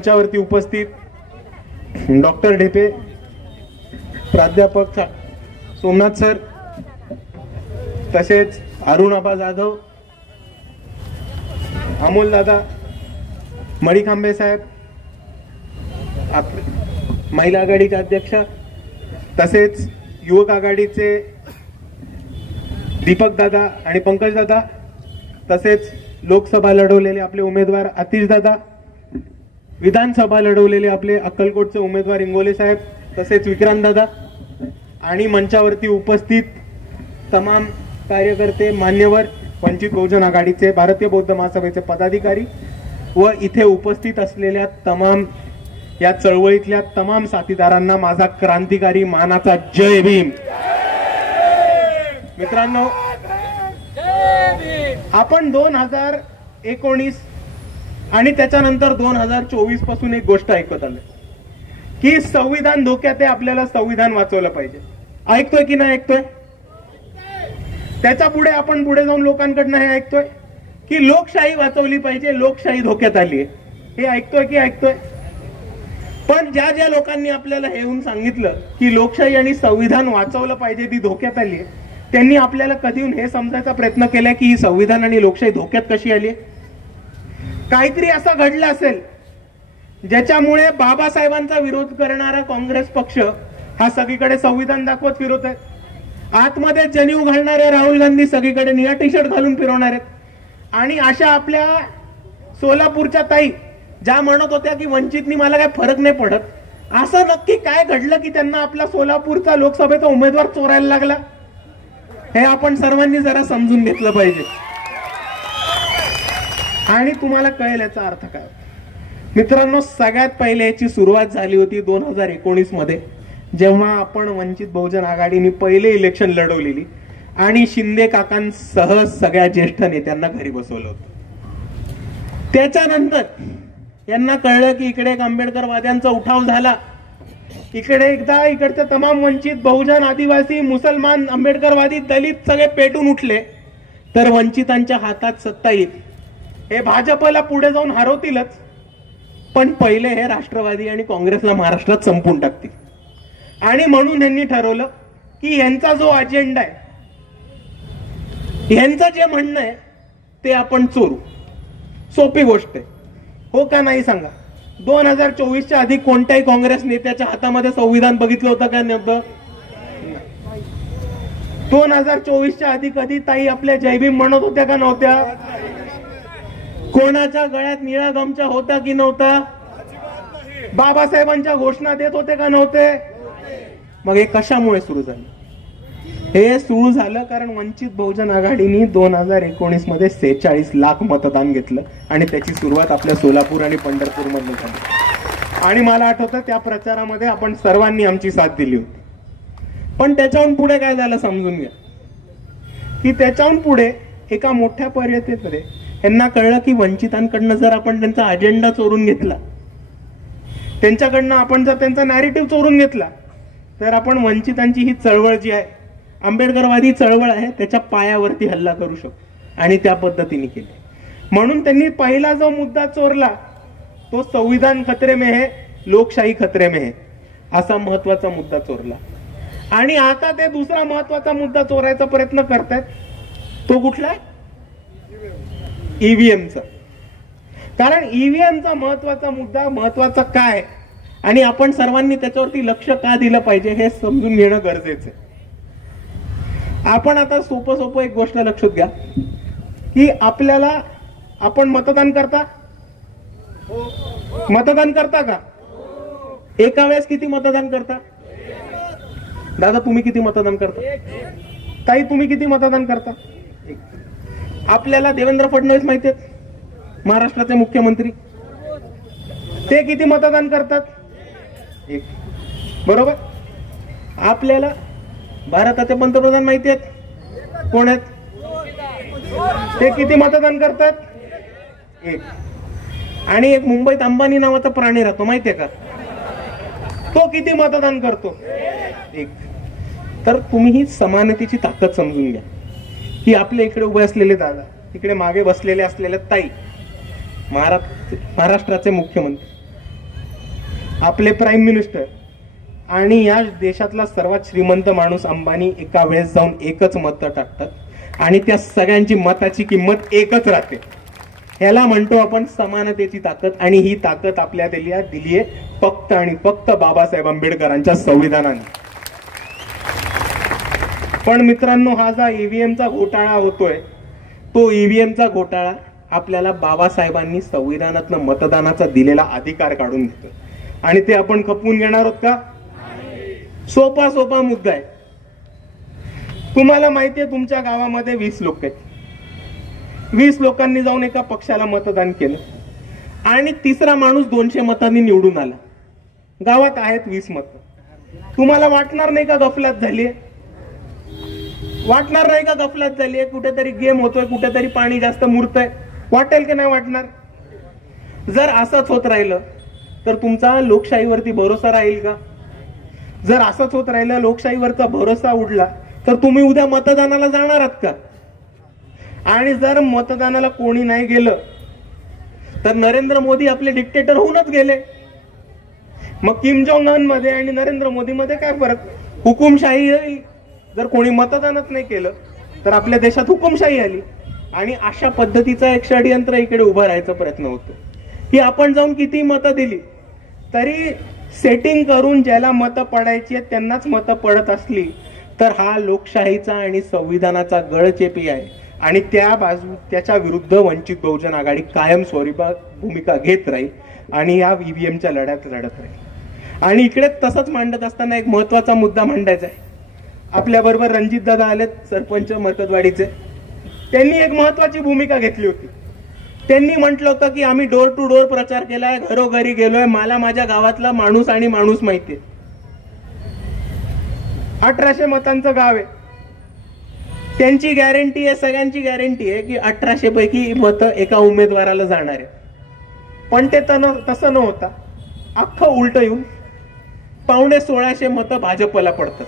मंचावरती उपस्थित डॉक्टर ढेपे, प्राध्यापक सोमनाथ सर, तसेच अरुणाबा जाधव, अमोल दादा, मणिखांबे साहेब, महिला आघाडीचे अध्यक्ष, तसेच युवक आघाडीचे दीपक दादा आणि पंकज दादा, तसेच लोकसभा लढवलेले आपले उमेदवार आतिश दादा, विधानसभा लढवलेले आपले अक्कलकोटचे उमेदवार इंगोले साहेब, तसेच विक्रांत दादा, आणि मंचावरती उपस्थित तमाम कार्यकर्ते, मान्यवर, वंचित बहुजन आघाडीचे, भारतीय बौद्ध महासभेचे पदाधिकारी व इथे उपस्थित असलेल्या तमाम या चळवळीतल्या तमाम साथीदारांना माझा क्रांतिकारी मानाचा जय भीम. मित्रांनो, आपण 2019 आणि त्याच्यानंतर 2024 पासून एक गोष्ट ऐकत आलोय की संविधान धोक्यात आहे, आपल्याला संविधान वाचवलं पाहिजे. ऐकतोय की नाही ऐकतोय? त्याच्या पुढे आपण पुढे जाऊन लोकांकडनं हे ऐकतोय की लोकशाही वाचवली पाहिजे, लोकशाही धोक्यात आली आहे. हे ऐकतोय की ऐकतोय? पण ज्या ज्या लोकांनी आपल्याला हे येऊन सांगितलं की लोकशाही आणि संविधान वाचवलं पाहिजे, ती धोक्यात आली आहे, त्यांनी आपल्याला कधी हे समजायचा प्रयत्न केला की ही संविधान आणि लोकशाही धोक्यात कशी आली? काहीतरी असं घडलं असेल ज्याच्यामुळे बाबासाहेबांचा विरोध करणारा काँग्रेस पक्ष हा सगळीकडे संविधान दाखवत फिरवत आहे. आतमध्ये जनीव घालणारे राहुल गांधी सगळीकडे निळा टी शर्ट घालून फिरवणार आहेत. आणि अशा आपल्या सोलापूरच्या ताई ज्या म्हणत होत्या की वंचितनी मला काय फरक नाही पडत, असं नक्की काय घडलं की त्यांना आपला सोलापूरचा लोकसभेचा उमेदवार चोरायला लागला? हे आपण सर्वांनी जरा समजून घेतलं पाहिजे आणि तुम्हाला कळेल याचा अर्थ काय. मित्रांनो, सगळ्यात पहिले याची सुरुवात झाली होती 2019 मध्ये, जेव्हा आपण वंचित बहुजन आघाडीने पहिले इलेक्शन लढवलेली आणि शिंदे काकांसह सगळ्या ज्येष्ठ नेत्यांना घरी बसवलं होतं. त्याच्यानंतर यांना कळलं की इकडे एक आंबेडकरवाद्यांचा उठाव झाला, इकडचे तमाम वंचित बहुजन, आदिवासी, मुसलमान, आंबेडकरवादी, दलित सगळे पेटून उठले, तर वंचितांच्या हातात सत्ता येईल. हे भाजपला पुढे जाऊन हरवतीलच, पण पहिले हे राष्ट्रवादी आणि काँग्रेसला महाराष्ट्रात संपून टाकतील. आणि म्हणून यांनी ठरवलं की यांचा जो अजेंडा आहे, यांचं जे म्हणणं आहे ते आपण चोरू. सोपी गोष्ट आहे, हो का नाही सांगा? 2024च्या आधी कोणत्याही काँग्रेस नेत्याच्या हातामध्ये संविधान बघितलं होतं का? नव्हतं. 2024च्या आधी कधी ताई आपल्या जयभीम म्हणत होत्या का? नव्हत्या. कोणाच्या गळ्यात निळा गमछा होता की नव्हता? बाबासाहेबांच्या घोषणा देत होते का? नव्हते. मग हे कशामुळे सुरू झालं? हे सुरू झालं कारण वंचित बहुजन आघाडीने 2019 मध्ये 46 लाख मतदान घेतलं आणि त्याची सुरुवात आपल्या सोलापूर आणि पंढरपूर मध्ये झाली. आणि मला आठवतं त्या प्रचारामध्ये आपण सर्वांनी आमची साथ दिली होती. पण त्याच्याहून पुढे काय झालं समजून घ्या की त्याच्याहून पुढे एका मोठ्या परिस्थितीमध्ये यांना कळलं की वंचितांकडनं जर आपण त्यांचा अजेंडा चोरून घेतला, त्यांच्याकडनं आपण जर त्यांचा नॅरेटिव्ह चोरून घेतला, तर आपण वंचितांची ही चळवळ जी आहे, आंबेडकरवादी चळवळ आहे, त्याच्या पायावरती हल्ला करू शकतो. आणि त्या पद्धतीने केले. म्हणून त्यांनी पहिला जो मुद्दा चोरला तो संविधान खतरे में है, लोकशाही खतरे में है, असा महत्वाचा मुद्दा चोरला. आणि आता ते दुसरा महत्वाचा मुद्दा चोरायचा प्रयत्न करतायत. तो कुठला? ईव्हीएमचा. कारण ईव्हीएमचा महत्वाचा मुद्दा महत्वाचा काय आणि आपण सर्वांनी त्याच्यावरती लक्ष का दिलं पाहिजे हे समजून घेणं गरजेचं आहे. आपण आता सोपं एक गोष्ट लक्षात घ्या की आपल्याला, आपण मतदान करता का? एका वेळेस किती मतदान करता? दादा तुम्ही किती मतदान करता? ताई तुम्ही किती मतदान करता? आपल्याला देवेंद्र फडणवीस माहिती आहेत, महाराष्ट्राचे मुख्यमंत्री, ते किती मतदान करतात? एक. बरोबर. आपल्याला भारताचे पंतप्रधान माहिती आहेत, कोण आहेत? ते किती मतदान करतात? एक. आणि एक मुंबईत अंबानी नावाचा प्राणी राहतो, माहितीये का? तो किती मतदान करतो? एक. तर तुम्ही ही समानतेची ताकद समजून घ्या की आपल्या इकडे उभे असलेले दादा, तिकडे मागे बसलेले असलेले ताई, महाराष्ट्राचे मुख्यमंत्री, आपले प्राईम मिनिस्टर आणि या देशातला सर्वात श्रीमंत माणूस अंबानी एका वेळेस जाऊन एकच मत टाकतात आणि त्या सगळ्यांची मताची किंमत एकच राहते. ह्याला म्हणतो आपण समानतेची ताकद. आणि ही ताकद आपल्या दिली आहे फक्त आणि फक्त बाबासाहेब आंबेडकरांच्या संविधानाने. पण मित्रांनो, हा जो ईव्हीएमचा घोटाळा होतोय, तो ईव्हीएमचा घोटाळा आपल्याला बाबासाहेबांनी संविधानातनं मतदानाचा दिलेला अधिकार काढून देतो आणि ते आपण खपवून घेणार आहोत का? सोपा मुद्दा आहे. तुम्हाला माहितीये तुमच्या गावामध्ये 20 लोक आहेत. 20 लोकांनी जाऊन एका पक्षाला मतदान केलं आणि तिसरा माणूस 200 मतांनी निवडून आला. गावात आहेत 20 मत. तुम्हाला वाटणार नाही का गफलत झालीये? वाटणार नाही का गफलत झालीये? कुठेतरी गेम होतोय, कुठेतरी पाणी जास्त मुरतंय. वाटेल की नाही वाटणार? जर असंच होत राहिलं तर तुमचा लोकशाहीवरती भरोसा राहील का? जर असंच होत राहिलं, लोकशाहीवरचा भरोसा उडला, तर तुम्ही उद्या मतदानाला जाणार आहात का? आणि जर मतदानाला कोणी नाही गेलं तर नरेंद्र मोदी आपले डिक्टेटर होऊनच गेले. मग किम जोंग उन मध्ये आणि नरेंद्र मोदी मध्ये काय फरक? हुकुमशाही येईल. जर कोणी मतदानच नाही केलं तर आपल्या देशात हुकुमशाही आली. आणि अशा पद्धतीचा एक षडयंत्र इकडे उभा राहायचा प्रयत्न होतो की आपण जाऊन किती मतं दिली तरी सेटिंग करून ज्याला मतं पडायची आहेत त्यांनाच मतं पडत असली तर हा लोकशाहीचा आणि संविधानाचा गळचेपी आहे. आणि त्याच्या विरुद्ध वंचित बहुजन आघाडी कायमस्वरूपी भूमिका घेत राहील आणि या ईव्हीएमच्या लढ्यात लढत राहील. आणि इकडे तसंच मांडत असताना एक महत्वाचा मुद्दा मांडायचा आहे. आपल्या बरोबर रणजित दादा आलेत, सरपंच मरकतवाडीचे. त्यांनी एक महत्वाची भूमिका घेतली होती. त्यांनी म्हटलं होतं की आम्ही डोर टू डोर प्रचार केलाय, घरोघरी गेलोय, मला माझ्या गावातला माणूस आणि माणूस माहितीये. 1800 मतांचं गाव आहे. त्यांची गॅरंटी आहे, सगळ्यांची गॅरंटी आहे की 1800 पैकी मतं एका उमेदवाराला जाणार आहे. पण ते तसं न होता अख्खं उलट येऊन 1500 मतं भाजपला पडतात.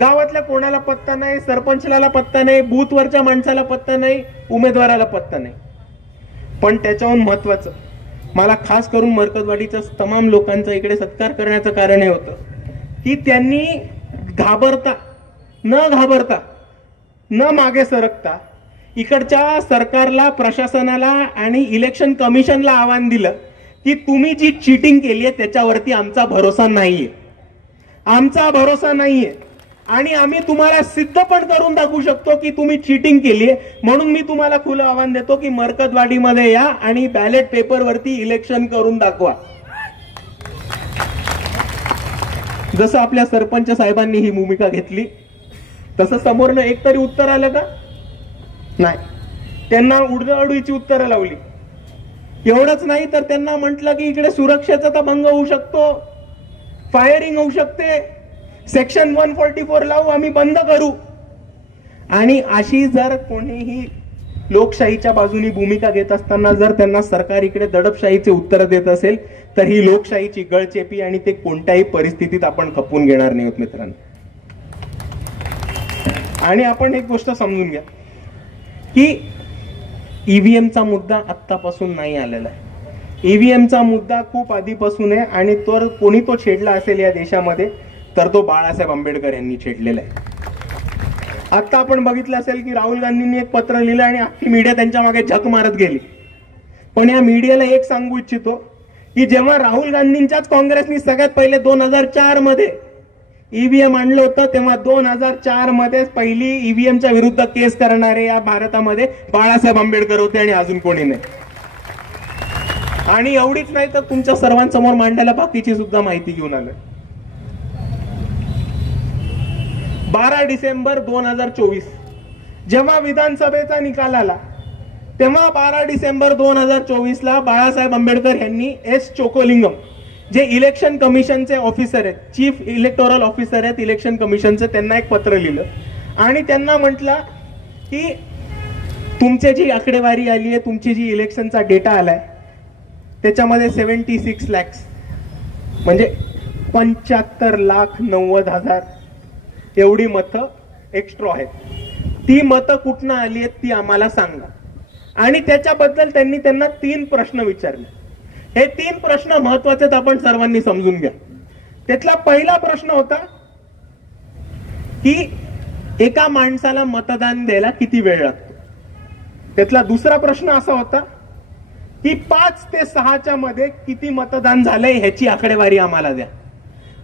गावातल्या कोणाला पत्ता नाही, सरपंचाला पत्ता नाही, बूथवरच्या माणसाला पत्ता नाही, उमेदवाराला पत्ता नाही. पण त्याच्याहून महत्वाचं, मला खास करून मरकतवाडीच्या तमाम लोकांचा इकडे सत्कार करण्याचं कारण हे होतं की त्यांनी न घाबरता न मागे सरकता इकडच्या सरकारला, प्रशासनाला आणि इलेक्शन कमिशनला आव्हान दिलं की तुम्ही जी चीटिंग केली आहे त्याच्यावरती आमचा भरोसा नाहीये, आमचा भरोसा नाहीये. आणि आम्ही तुम्हाला सिद्ध पण करून दाखवू शकतो की तुम्ही चीटिंग केली आहे. म्हणून मी तुम्हाला खुलं आव्हान देतो की मरकतवाडीमध्ये या आणि बॅलेट पेपरवरती इलेक्शन करून दाखवा. जसं आपल्या सरपंच साहेबांनी ही भूमिका घेतली तसं समोरनं एक तरी उत्तर आलं का? नाही. त्यांना उडवाउडवीची उत्तरं लावली. एवढंच नाही तर त्यांना म्हटलं की इकडे सुरक्षेचा भंग होऊ शकतो, फायरिंग होऊ शकते, सेक्शन 144 लावू, आम्ही बंद करू. आणि अशी जर कोणीही लोकशाहीच्या बाजूनी भूमिका घेत असताना जर त्यांना सरकार इकडे दडपशाहीचे उत्तर देत असेल तर ही लोकशाहीची गळचेपी आणि ते कोणत्याही परिस्थितीत आपण खपवून घेणार नाही आहोत मित्रांनो. आणि आपण एक गोष्ट समजून घ्या की ईव्हीएमचा मुद्दा आत्तापासून नाही आलेला आहे. ईव्हीएमचा मुद्दा खूप आधीपासून आहे आणि तो कोणी तो छेडला असेल या देशामध्ये तर तो बाळासाहेब आंबेडकर यांनी छेडलेला आहे. आता आपण बघितलं असेल की राहुल गांधींनी एक पत्र लिहिलं आणि अख्खी मीडिया त्यांच्या मागे झक मारत गेली. पण या मीडियाला एक सांगू इच्छितो की जेव्हा राहुल गांधींच्याच काँग्रेसनी सगळ्यात पहिले 2004 मध्ये ईव्हीएम आणलं होतं तेव्हा 2004 मध्ये पहिली ईव्हीएमच्या विरुद्ध केस करणारे या भारतामध्ये बाळासाहेब आंबेडकर होते आणि अजून कोणी नाही. आणि एवढीच नाही तर तुमच्या सर्वांसमोर मांडायला बाकीची सुद्धा माहिती घेऊन आलोय. 12 डिसेंबर 2024 जेव्हा विधानसभेचा निकाल आला तेव्हा 12 डिसेंबर 2024 ला बाळासाहेब आंबेडकर यांनी एस चोकोलिंगम जे इलेक्शन कमिशनचे ऑफिसर आहेत, चीफ इलेक्टोरल ऑफिसर आहेत इलेक्शन कमिशनचे, त्यांना एक पत्र लिहिलं आणि त्यांना म्हटलं की तुमची जी आकडेवारी आली आहे, तुमची जी इलेक्शनचा डेटा आलाय त्याच्यामध्ये 76 लाख म्हणजे 75,90,000 एवढी मतं एक्स्ट्रा आहेत. ती मतं कुठनं आली आहेत ती आम्हाला सांगा. आणि त्याच्याबद्दल त्यांनी त्यांना 3 प्रश्न विचारले. हे 3 प्रश्न महत्वाचे आहेत, आपण सर्वांनी समजून घ्या. त्यातला पहिला प्रश्न होता की एका माणसाला मतदान द्यायला किती वेळ लागतो. त्यातला दुसरा प्रश्न असा होता की 5 ते 6च्या मध्ये किती मतदान झालंय ह्याची आकडेवारी आम्हाला द्या.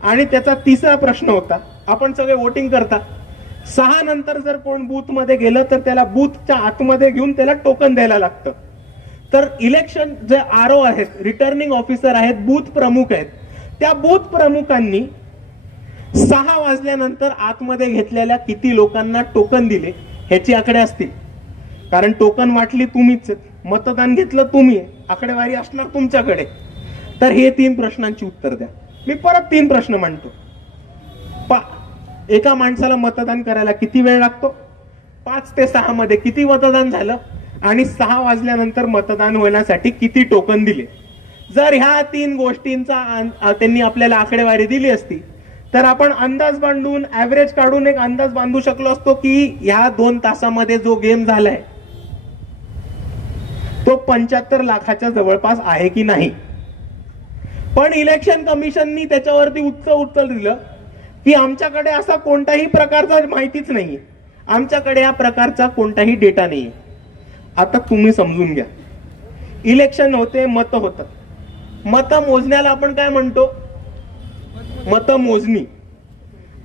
आणि त्याचा तिसरा प्रश्न होता, आपण सगळे वोटिंग करता, 6 नंतर जर कोण बूथ मध्ये गेलं तर त्याला बूथच्या आतमध्ये घेऊन त्याला टोकन द्यायला लागतं. तर इलेक्शन जे आरओ आहेत, रिटर्निंग ऑफिसर आहेत, बूथ प्रमुख आहेत, त्या बूथ प्रमुखांनी 6 वाजल्यानंतर आतमध्ये घेतलेल्या किती लोकांना टोकन दिले ह्याची आकडे असतील. कारण टोकन वाटली तुम्हीच, मतदान घेतलं तुम्ही, आकडेवारी असणार तुमच्याकडे. तर हे 3 प्रश्नांची उत्तर द्या. मी परत 3 प्रश्न मांडतो. एका माणसाला मतदान करायला किती वेळ लागतो, 5 ते 6 मध्ये किती मतदान झालं, आणि 6 वाजल्यानंतर मतदान होण्यासाठी किती टोकन दिले. जर ह्या 3 गोष्टींचा त्यांनी आपल्याला आकडेवारी दिली असती तर आपण अंदाज बांधून, ऍव्हरेज काढून एक अंदाज बांधू शकलो असतो की ह्या 2 तासामध्ये जो गेम झालाय तो 75 लाखाच्या जवळपास आहे की नाही. पण इलेक्शन कमिशननी त्याच्यावरती उत्तर दिलं की आमच्याकडे असा कोणताही प्रकारचा माहितीच नाहीये, आमच्याकडे या प्रकारचा कोणताही डेटा नाहीये. आता तुम्ही समजून घ्या, इलेक्शन होते, मत होतं, मत मोजण्याला आपण काय म्हणतो, मतमोजणी.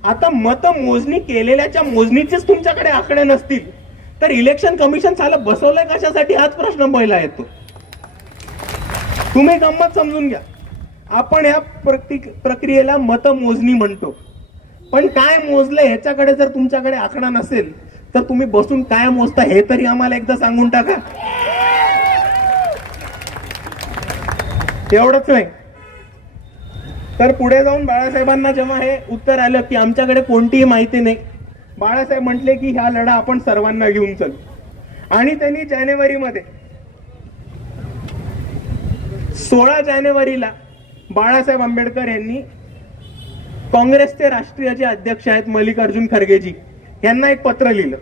आता मतमोजणी केलेल्याच्या मोजणीचेच तुमच्याकडे आकडे नसतील तर इलेक्शन कमिशन साला बसवलंय कशासाठी, हाच प्रश्न पहिला येतो. तुम्ही गंमत समजून घ्या, आपण या प्रक्रियेला मतमोजणी म्हणतो, पण काय मोजलंय ह्याच्याकडे जर तुमच्याकडे आकडा नसेल तर तुम्ही बसून काय मोजता हे तरी आम्हाला एकदा सांगून टाका. एवढंच नाही तर पुढे जाऊन बाळासाहेबांना जेव्हा हे उत्तर आलं की आमच्याकडे कोणतीही माहिती नाही, बाळासाहेब म्हटले की हा लढा आपण सर्वांना घेऊन चलू. आणि त्यांनी जानेवारीमध्ये 16 जानेवारीला बाळासाहेब आंबेडकर यांनी काँग्रेसचे राष्ट्रीय जे अध्यक्ष आहेत मल्लिकार्जुन खरगेजी यांना एक पत्र लिहिलं.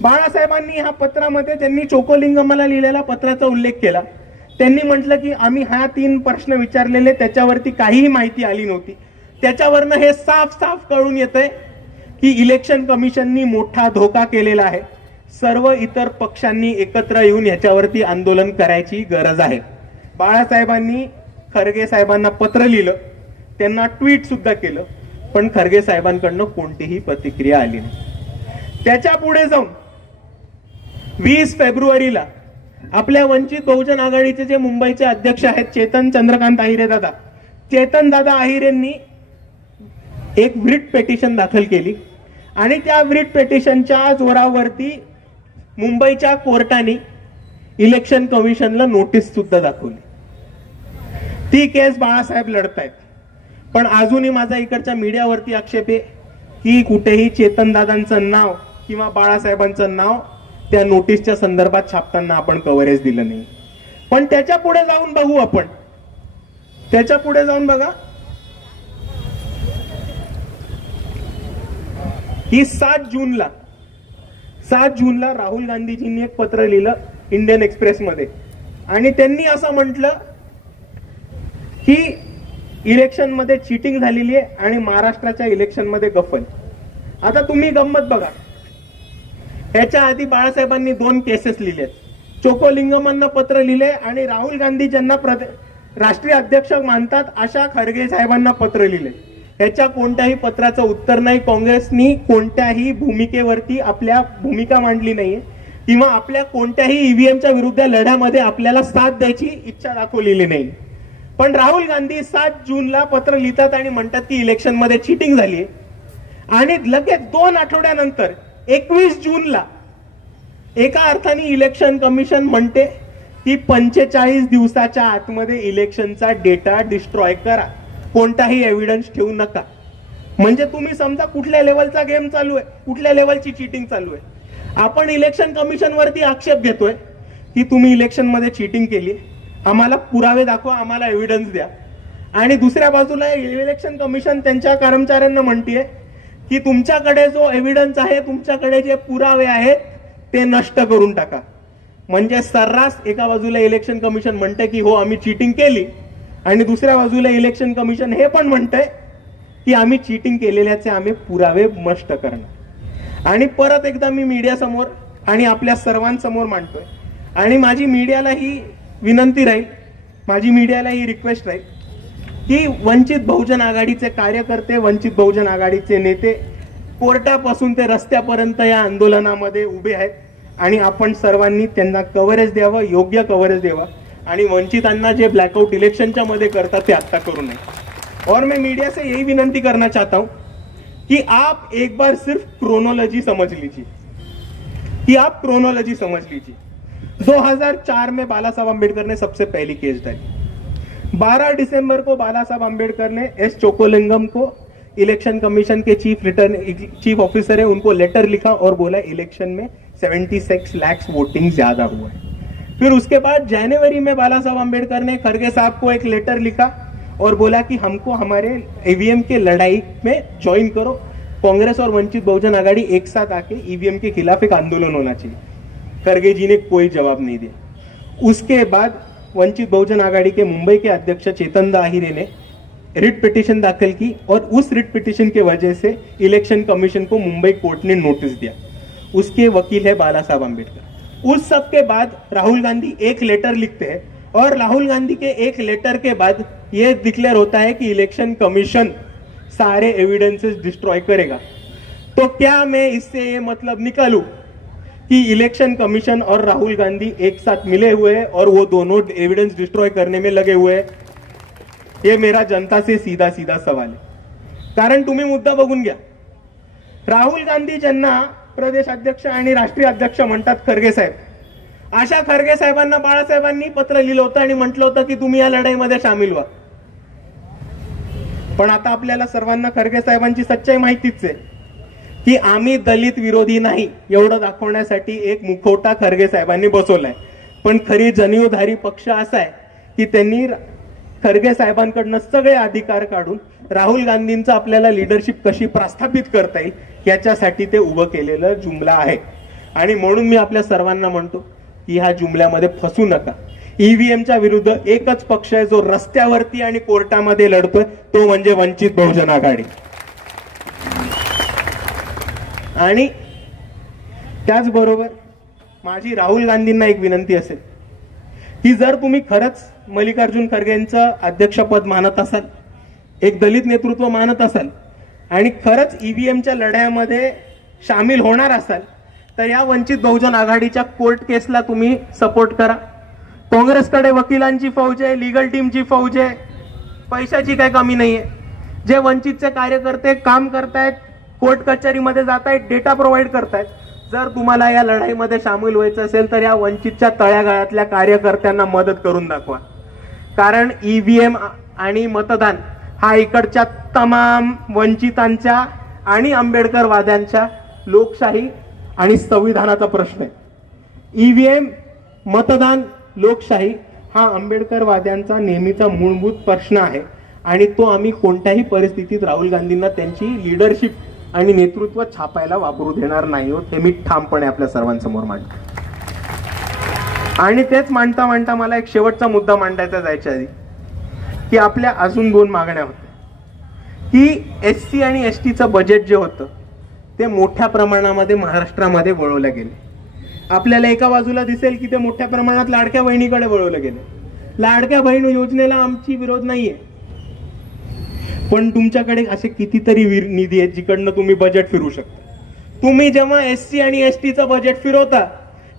बाळासाहेबांनी ह्या पत्रामध्ये त्यांनी चोकोलिंगमला लिहिलेल्या पत्राचा उल्लेख केला. त्यांनी म्हटलं की आम्ही ह्या 3 प्रश्न विचारलेले त्याच्यावरती काहीही माहिती आली नव्हती. त्याच्यावरनं हे साफ साफ कळून येतंय की इलेक्शन कमिशननी मोठा धोका केलेला आहे. सर्व इतर पक्षांनी एकत्र येऊन याच्यावरती आंदोलन करायची गरज आहे. बाळासाहेबांनी खरगे साहेबांना पत्र लिहिलं, त्यांना ट्विट सुद्धा केलं, पण खरगे साहेबांकडनं कोणतीही प्रतिक्रिया आली नाही. त्याच्या पुढे जाऊन 20 फेब्रुवारीला आपल्या वंचित बहुजन आघाडीचे जे मुंबईचे अध्यक्ष आहेत चेतन चंद्रकांत अहिरे दादा, चेतन दादा अहिरेंनी एक व्रिट पेटिशन दाखल केली आणि त्या व्रिट पेटिशनच्या जोरावरती मुंबईच्या कोर्टाने इलेक्शन कमिशनला नोटीस सुद्धा दाखवली. ती केस बाळासाहेब लढतायत. पण अजूनही माझा इकडच्या मीडियावरती आक्षेप आहे की कुठेही चेतन दादांचं नाव किंवा बाळासाहेबांचं नाव त्या नोटीसच्या संदर्भात छापताना आपण कव्हरेज दिलं नाही. पण त्याच्या पुढे जाऊन बघू, आपण त्याच्या पुढे जाऊन बघा की 7 जूनला राहुल गांधीजींनी एक पत्र लिहिलं इंडियन एक्सप्रेस मध्ये आणि त्यांनी असं म्हटलं की इलेक्शन मध्ये चीटिंग झालेली आहे आणि महाराष्ट्राच्या इलेक्शन मध्ये गफल. आता तुम्ही गंमत बघा, ह्याच्या आधी बाळासाहेबांनी 2 केसेस लिहिलेत. चोकोलिंगमांना पत्र लिहिले आणि राहुल गांधी ज्यांना राष्ट्रीय अध्यक्ष मानतात अशा खरगे साहेबांना पत्र लिहिले. ह्याच्या कोणत्याही पत्राचं उत्तर नाही. काँग्रेसनी कोणत्याही भूमिकेवरती आपल्या भूमिका मांडली नाहीये किंवा आपल्या कोणत्याही ईव्हीएमच्या विरुद्ध लढ्यामध्ये आपल्याला साथ द्यायची इच्छा दाखवलेली नाही. पण राहुल गांधी 7 जूनला पत्र लिहितात आणि म्हणतात की इलेक्शन मध्ये चीटिंग झाली आणि लगेच 2 आठवड्यानंतर 21 जूनला एका अर्थाने इलेक्शन कमिशन म्हणते की 45 दिवसाच्या आतमध्ये इलेक्शनचा डेटा डिस्ट्रॉय करा, कोणताही एव्हिडन्स ठेवू नका. म्हणजे तुम्ही समजा कुठल्या लेवलचा गेम चालू आहे, कुठल्या लेवलची चीटिंग चालू आहे. आपण इलेक्शन कमिशन वरती आक्षेप घेतोय की तुम्ही इलेक्शन मध्ये चीटिंग केली, आम्हाला पुरावे दाखवा, आम्हाला एव्हिडन्स द्या. आणि दुसऱ्या बाजूला इलेक्शन कमिशन त्यांच्या कर्मचाऱ्यांना म्हणतेय की तुमच्याकडे जो एव्हिडन्स आहे, तुमच्याकडे जे पुरावे आहेत ते नष्ट करून टाका. म्हणजे सर्रास एका बाजूला इलेक्शन कमिशन म्हणते की हो आम्ही चीटिंग केली, आणि दुसऱ्या बाजूला इलेक्शन कमिशन हे पण म्हणतंय की आम्ही चीटिंग केलेल्याचे आम्ही पुरावे नष्ट करणार. आणि परत एकदा मी मीडिया समोर आणि आपल्या सर्वांसमोर मांडतोय, आणि माझी मीडियाला ही विनंती राहील, माझी मीडियाला ही रिक्वेस्ट राहील की वंचित बहुजन आघाडीचे कार्यकर्ते, वंचित बहुजन आघाडीचे नेते कोर्टापासून ते रस्त्यापर्यंत या आंदोलनामध्ये उभे आहेत, आणि आपण सर्वांनी त्यांना कव्हरेज द्यावं, योग्य कव्हरेज द्यावं, आणि वंचितांना जे ब्लॅकआउट इलेक्शनच्या मध्ये करतात ते आता करू नये. और मैं मीडिया से यही विनंती करना चाहता हूं कि आप एक बार सिर्फ क्रोनोलॉजी समझ लीजिए, कि आप क्रोनोलॉजी समझ लीजिए. 2004 में बाला साहब अम्बेडकर ने सबसे पहली केस डाली. 12 दिसंबर को बाला साहब अम्बेडकर ने एस चोकोलिंगम को, इलेक्शन कमीशन के चीफ ऑफिसर है, उनको लेटर लिखा और बोला इलेक्शन में 76 लाख वोटिंग ज्यादा हुआ है. फिर उसके बाद जनवरी में बाला साहब अम्बेडकर ने खड़गे साहब को एक लेटर लिखा और बोला कि हमको हमारे ईवीएम के लड़ाई में ज्वाइन करो, कांग्रेस और वंचित बहुजन आघाड़ी एक साथ आके ईवीएम के खिलाफ एक आंदोलन होना चाहिए. खड़गे जी ने कोई जवाब नहीं दिया. उसके बाद वंचित बहुजन आघाड़ी के मुंबई के अध्यक्ष चेतन दाहिरे ने रिट पिटीशन दाखिल की, और उस रिट पिटीशन के वजह से इलेक्शन कमीशन को मुंबई कोर्ट ने नोटिस दिया. उसके वकील है बाला साहब अम्बेडकर. उस सब के बाद राहुल गांधी एक लेटर लिखते हैं, और राहुल गांधी के एक लेटर के बाद यह डिक्लेयर होता है कि इलेक्शन कमीशन सारे एविडेंसेस डिस्ट्रॉय करेगा. तो क्या मैं इससे ये मतलब निकालूं कि इलेक्शन कमीशन और राहुल गांधी एक साथ मिले हुए हैं और वो दोनों एविडेंस डिस्ट्रॉय करने में लगे हुए हैं? ये मेरा जनता से सीधा सीधा सवाल है. कारण तुम्ही मुद्दा बघून घ्या. राहुल गांधी ज्यांना प्रदेश अध्यक्ष आणि राष्ट्रीय अध्यक्ष म्हणतात खरगे साहेब, अशा खरगे साहेबांना बाळासाहेबांनी पत्र लिहिलं होतं आणि म्हटलं होतं की तुम्ही या लढाईमध्ये सामील व्हा. पण आता आपल्याला सर्वांना खरगे साहेबांची सच्चाई माहितीच आहे की आम्ही दलित विरोधी नाही एवढं दाखवण्यासाठी एक मुखवटा खरगे साहेबांनी बसवलाय. पण खरी जनिवधारी पक्ष असा आहे की त्यांनी खरगे साहेबांकडनं सगळे अधिकार काढून राहुल गांधींचं आपल्याला लिडरशिप कशी प्रस्थापित करता येईल याच्यासाठी ते उभं केलेलं जुमला आहे. आणि म्हणून मी आपल्या सर्वांना म्हणतो की ह्या जुमल्यामध्ये फसू नका. ईव्हीएमच्या विरुद्ध एकच पक्ष आहे जो रस्त्यावरती आणि कोर्टामध्ये लढतोय, तो म्हणजे वंचित बहुजन आघाडी. आणि त्याचबरोबर माझी राहुल गांधींना एक विनंती असेल की जर तुम्ही खरंच मल्लिकार्जुन खरगेंचं अध्यक्षपद मानत असाल, एक दलित नेतृत्व मानत असाल, आणि खरंच ईव्हीएमच्या लढ्यामध्ये सामील होणार असाल, तर या वंचित बहुजन आघाडीच्या कोर्ट केसला तुम्ही सपोर्ट करा. काँग्रेसकडे वकिलांची फौज आहे, लीगल टीमची फौज आहे, पैशाची काही कमी नाहीये. जे वंचितचे कार्यकर्ते काम करतायत, कोर्ट कचेरीमध्ये जात आहेत, डेटा प्रोव्हाइड करतायत. जर तुम्हाला या लढाईमध्ये सामील व्हायचं असेल तर या वंचितच्या तळागाळातल्या कार्यकर्त्यांना मदत करून दाखवा. कारण ईव्हीएम आणि मतदान हा इकडच्या तमाम वंचितांच्या आणि आंबेडकरवाद्यांच्या लोकशाही आणि संविधानाचा प्रश्न आहे. ईव्हीएम, मतदान, लोकशाही हा आंबेडकरवाद्यांचा नेहमीचा मूलभूत प्रश्न आहे, आणि तो आम्ही कोणत्याही परिस्थितीत राहुल गांधींना त्यांची लीडरशिप आणि नेतृत्व छापायला वापरू देणार नाही आहोत, हे मी ठामपणे आपल्या सर्वांसमोर मांडतो. आणि तेच मांडता मांडता मला एक शेवटचा मुद्दा मांडायचा जायच्या आधी की आपल्या अजून 2 मागण्या होत्या की एससी आणि एसटीचं बजेट जे होतं ते मोठ्या प्रमाणामध्ये महाराष्ट्रामध्ये वळवलं गेले. आपल्याला एका बाजूला दिसेल की ते मोठ्या प्रमाणात लाडक्या बहिणीकडे वळवलं गेले. लाडक्या बहीण योजनेला आमची विरोध नाहीये, पण तुमच्याकडे असे कितीतरी निधी आहेत जिकडनं तुम्ही बजेट फिरू शकता. तुम्ही जेव्हा एससी आणि एसटीचं बजेट फिरवता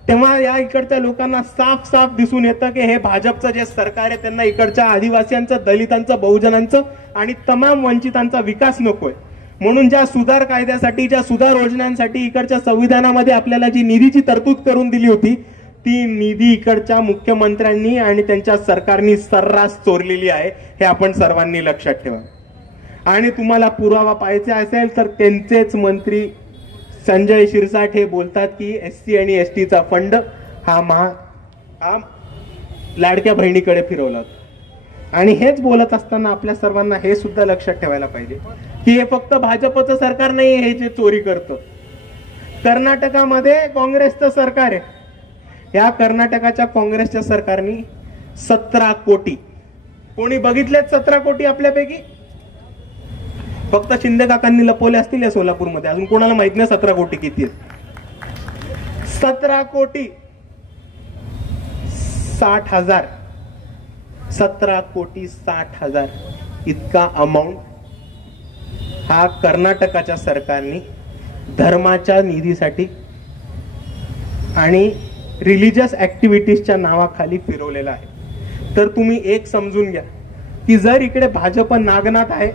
तेव्हा या इकडच्या लोकांना साफ साफ दिसून येतं की हे भाजपचं जे सरकार आहे त्यांना इकडच्या आदिवासींचं, दलितांचं, बहुजनांचं आणि तमाम वंचितांचा विकास नकोय. म्हणून ज्या सुधार कायद्यासाठी, ज्या सुधार योजनांसाठी इकडच्या संविधानामध्ये आपल्याला जी निधीची तरतूद करून दिली होती, ती निधी इकडच्या मुख्यमंत्र्यांनी आणि त्यांच्या सरकारनी सर्रास चोरलेली आहे, हे आपण सर्वांनी लक्षात ठेवा. आणि तुम्हाला पुरावा पाहायचे असेल तर त्यांचेच मंत्री संजय शिरसाट हे बोलतात की एससी आणि एसटीचा फंड हा लाडक्या बहिणीकडे फिरवला होता. आणि हेच बोलत असताना आपल्या सर्वांना हे सुद्धा लक्षात ठेवायला पाहिजे की हे फक्त भाजपचं सरकार नाही हे जे चोरी करतं. कर्नाटकामध्ये काँग्रेसचं सरकार आहे, या कर्नाटकाच्या काँग्रेसच्या सरकारने 17 कोटी, कोणी बघितलेत 17 कोटी आपल्यापैकी? फक्त शिंदे काकांनी लपवले असतील या सोलापूरमध्ये, अजून कोणाला माहित नाही 17 कोटी किती आहेत. 17 कोटी 60,000, 17 कोटी 60,000 इतका अमाऊंट हा कर्नाटकाच्या सरकारने धर्माच्या निधीसाठी आणि रिलिजियस ऍक्टिव्हिटीजच्या नावाखाली फिरवलेला आहे. तर तुम्ही एक समजून घ्या की जर इकडे भाजप नागनाथ आहे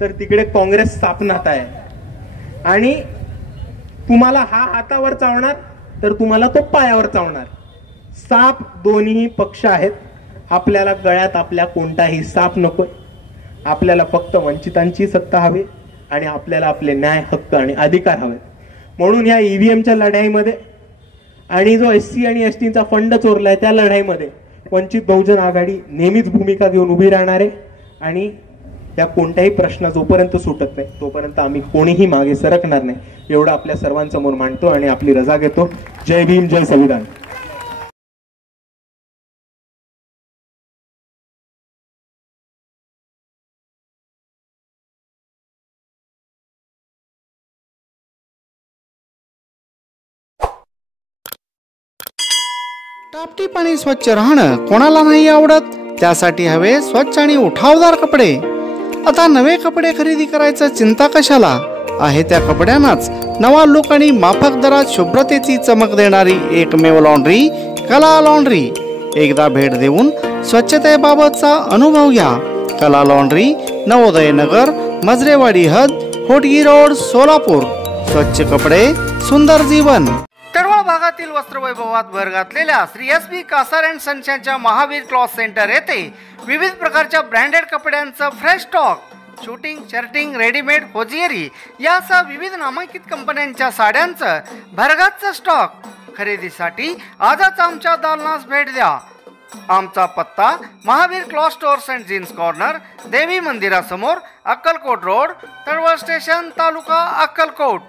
तर तिकडे काँग्रेस सापनाथ आहे, आणि तुम्हाला हा हातावर चावणार तर तुम्हाला तो पायावर चावणार. साप दोन्ही पक्ष आहेत. आपल्याला गळ्यात आपल्या कोणताही साप नकोय. आपल्याला फक्त वंचितांची सत्ता हवी आणि आपल्याला आपले न्याय, हक्क आणि अधिकार हवेत. म्हणून या ईव्हीएमच्या लढाईमध्ये आणि जो एससी आणि एसटीचा फंड चोरलाय त्या लढाईमध्ये वंचित बहुजन आघाडी नेहमीच भूमिका घेऊन उभी राहणार आहे. आणि या कोणत्याही प्रश्न जोपर्यंत सुटत नाही तोपर्यंत आम्ही कोणीही मागे सरकणार नाही, एवढं आपल्या सर्वांसमोर मांडतो आणि आपली रजा घेतो. जय भीम, जय संविधान. टापटीप आणि स्वच्छ राहणं कोणाला नाही आवडत. त्यासाठी हवे स्वच्छ आणि उठावदार कपडे. आता नवे कपडे खरेदी करायचं चिंता कशाला आहे. त्या कपड्यांनाच नवा लुक आणि माफक दरात शुभ्रतेची चमक देणारी एकमेव लॉन्ड्री, कला लॉन्ड्री. एकदा भेट देऊन स्वच्छतेबाबतचा अनुभव घ्या. कला लॉन्ड्री, नवोदय नगर, मजरेवाडी हद, होटगी रोड, सोलापूर. स्वच्छ कपडे, सुंदर जीवन. तळवळ भागातील वस्त्रवैभवात भर घातलेल्या श्री एस.बी. कासार अँड सन्सच्या महावीर क्लॉथ सेंटर येथे विविध प्रकारच्या ब्रँडेड कपड्यांचं fresh stock, suiting, shirting, readymade, hosiery यासह विविध नामांकित कंपन्यांच्या साड्यांचं भरगच्च स्टॉक. खरेदीसाठी आजच आमच्या दालनास भेट द्या. आमचा पत्ता Mahavir cloth stores and jeans corner, देवी मंदिरासमोर, अक्कलकोट रोड, तळवळ स्टेशन, तालुका अक्कलकोट.